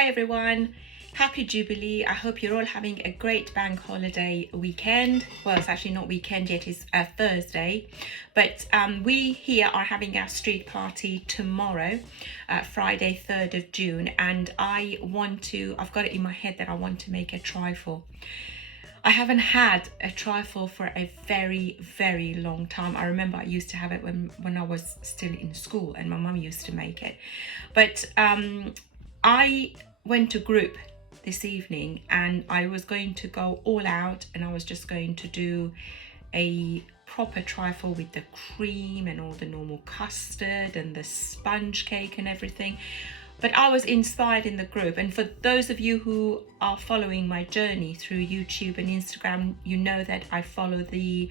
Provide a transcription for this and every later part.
Hi everyone, happy Jubilee. I hope you're all having a great bank holiday weekend. Well, it's actually not weekend yet, it's Thursday, but we here are having our street party tomorrow, Friday 3rd of June, and I've got it in my head that I want to make a trifle. I haven't had a trifle for a very long time. I remember I used to have it when I was still in school and my mum used to make it. But I went to group this evening and I was going to go all out and I was just going to do a proper trifle with the cream and all the normal custard and the sponge cake and everything. But I was inspired in the group, and for those of you who are following my journey through YouTube and Instagram, you know that I follow the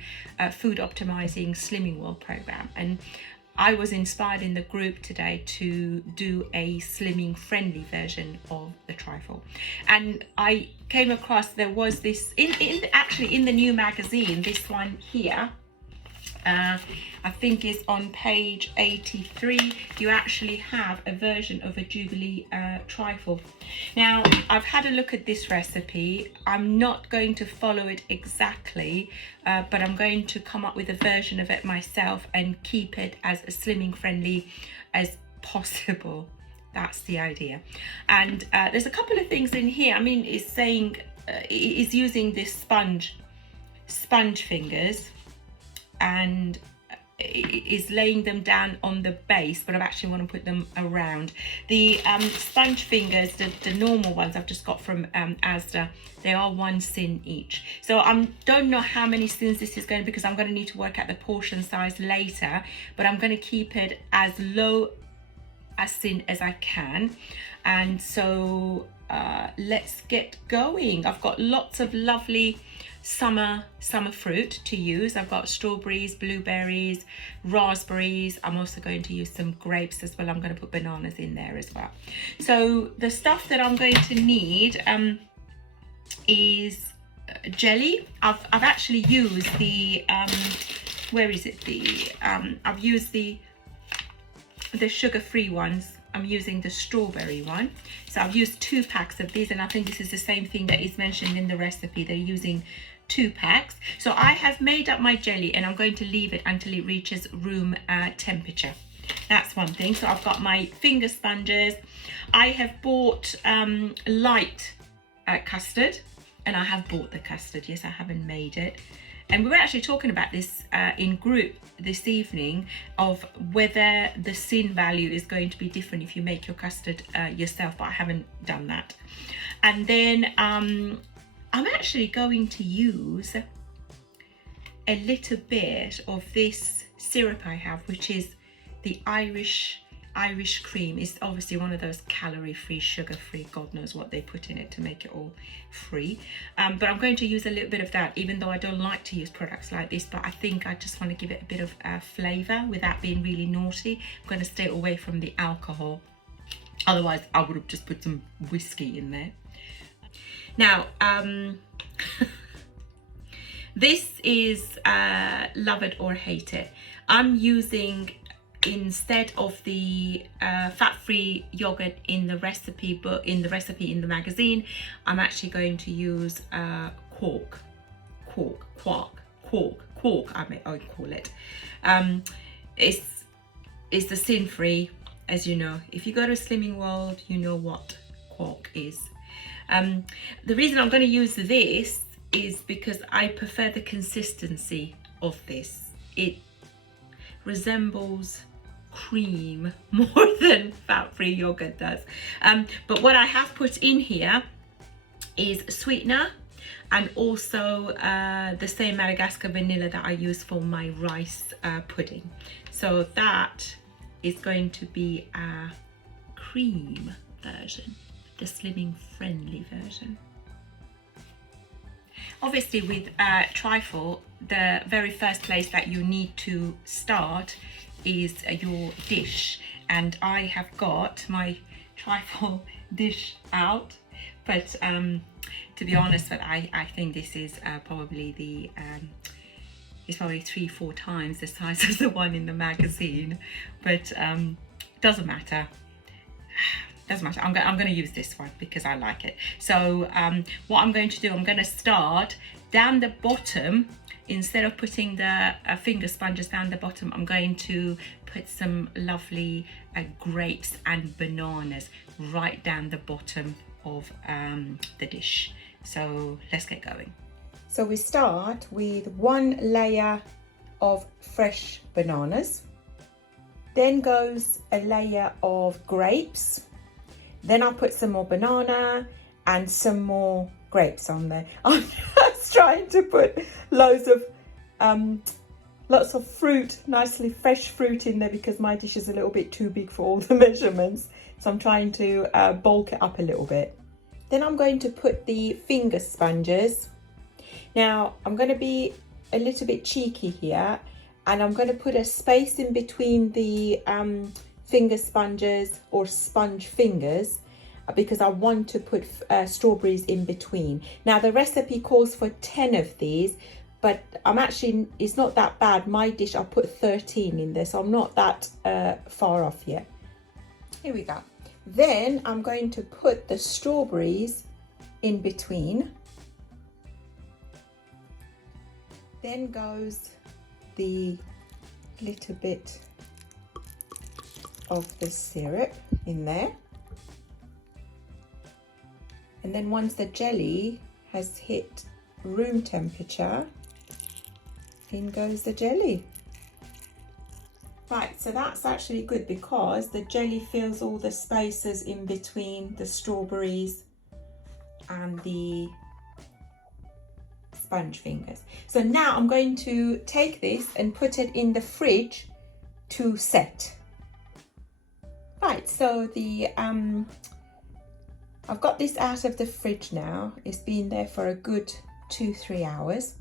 Food Optimizing Slimming World program, and I was inspired in the group today to do a slimming friendly version of the trifle. And I came across, there was this actually in the new magazine, this one here, I think is on page 83. You actually have a version of a Jubilee trifle. Now, I've had a look at this recipe. I'm not going to follow it exactly, but I'm going to come up with a version of it myself and keep it as slimming friendly as possible. That's the idea. And there's a couple of things in here. I mean, it's saying it's using this sponge fingers, and is laying them down on the base, but I actually want to put them around. The sponge fingers, the normal ones I've just got from Asda, they are 1 sin each. So I don't know how many sins this is going to be, because I'm going to need to work out the portion size later, but I'm going to keep it as low as sin as I can. And so let's get going. I've got lots of lovely summer fruit to use. I've got strawberries, blueberries, raspberries. I'm also going to use some grapes as well. I'm going to put bananas in there as well. So the stuff that I'm going to need is jelly. I've actually used the where is it, the I've used the sugar-free ones. I'm using the strawberry one. So I've used 2 packs of these, and I think this is the same thing that is mentioned in the recipe. They're using 2 packs. So I have made up my jelly and I'm going to leave it until it reaches room temperature. That's one thing. So I've got my finger sponges. I have bought light custard, and I have bought the custard. Yes, I haven't made it. And we were actually talking about this in group this evening, of whether the sin value is going to be different if you make your custard yourself, but I haven't done that. And then I'm actually going to use a little bit of this syrup I have, which is the Irish cream. Is obviously one of those calorie-free, sugar-free, God knows what they put in it to make it all free. But I'm going to use a little bit of that, even though I don't like to use products like this, but I think I just want to give it a bit of flavour without being really naughty. I'm going to stay away from the alcohol. Otherwise, I would have just put some whiskey in there. Now, this is love it or hate it. I'm using, instead of the fat-free yogurt in the recipe, but in the magazine, I'm actually going to use quark, I call it. It's the sin-free, as you know. If you go to Slimming World, you know what quark is. The reason I'm going to use this is because I prefer the consistency of this. It resembles cream more than fat-free yogurt does. But what I have put in here is sweetener, and also the same Madagascar vanilla that I use for my rice pudding. So that is going to be a cream version, the slimming friendly version. Obviously with trifle, the very first place that you need to start is your dish, and I have got my trifle dish out, but to be honest, but I think this is probably it's probably 3-4 times the size of the one in the magazine, but doesn't matter. doesn't matter. I'm going to use this one because I like it. So what I'm going to do, I'm going to start down the bottom. Instead of putting the finger sponges down the bottom, I'm going to put some lovely grapes and bananas right down the bottom of the dish. So let's get going. So we start with one layer of fresh bananas. Then goes a layer of grapes. Then I'll put some more banana and some more grapes on there. I'm just trying to put lots of fruit, nicely fresh fruit in there because my dish is a little bit too big for all the measurements. So I'm trying to bulk it up a little bit. Then I'm going to put the finger sponges. Now I'm going to be a little bit cheeky here, and I'm going to put a space in between the finger sponges or sponge fingers because I want to put strawberries in between. Now the recipe calls for 10 of these, but it's not that bad. My dish, I'll put 13 in there, so I'm not that far off yet. Here we go. Then I'm going to put the strawberries in between. Then goes the little bit of the syrup in there. And then once the jelly has hit room temperature, in goes the jelly. Right, so that's actually good because the jelly fills all the spaces in between the strawberries and the sponge fingers. So now I'm going to take this and put it in the fridge to set. Right, so the I've got this out of the fridge now. It's been there for a good 2-3 hours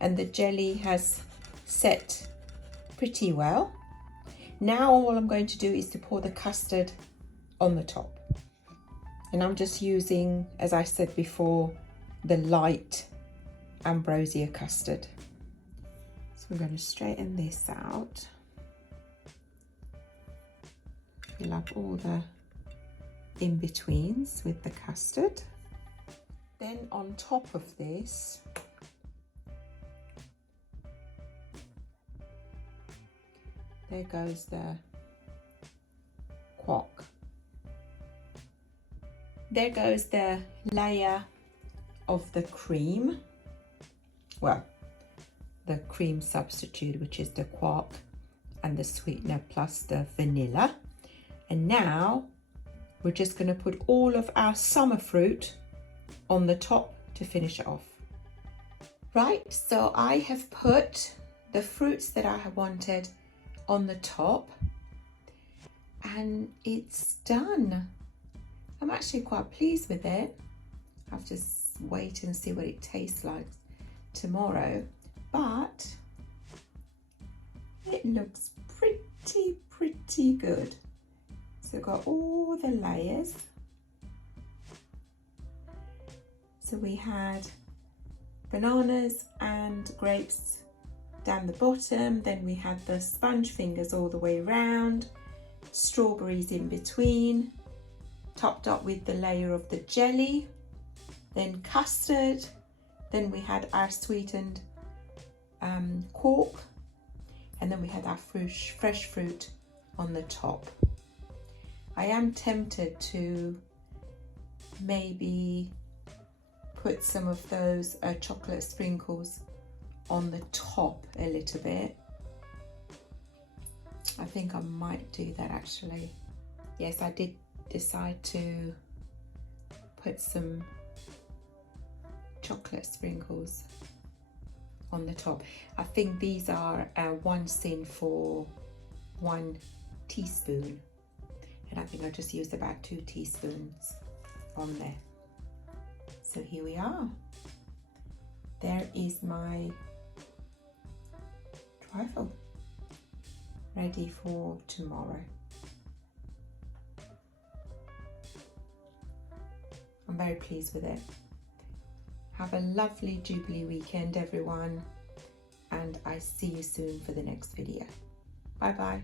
and the jelly has set pretty well. Now all I'm going to do is to pour the custard on the top. And I'm just using, as I said before, the light ambrosia custard. So we're going to straighten this out. Fill up all the in-betweens with the custard. Then on top of this, there goes the quark. There goes the layer of the cream. Well, the cream substitute, which is the quark and the sweetener plus the vanilla. And now we're just going to put all of our summer fruit on the top to finish it off. Right, so I have put the fruits that I have wanted on the top and it's done. I'm actually quite pleased with it. I'll just wait and see what it tastes like tomorrow, but it looks pretty good. So I've got all the layers. So we had bananas and grapes down the bottom, then we had the sponge fingers all the way around, strawberries in between, topped up with the layer of the jelly, then custard, then we had our sweetened quark, and then we had our fresh fruit on the top. I am tempted to maybe put some of those chocolate sprinkles on the top a little bit. I think I might do that actually. Yes, I did decide to put some chocolate sprinkles on the top. I think these are 1 cent for 1 teaspoon. And I think I just used about 2 teaspoons on there. So here we are. There is my trifle ready for tomorrow. I'm very pleased with it. Have a lovely Jubilee weekend, everyone, and I see you soon for the next video. Bye bye.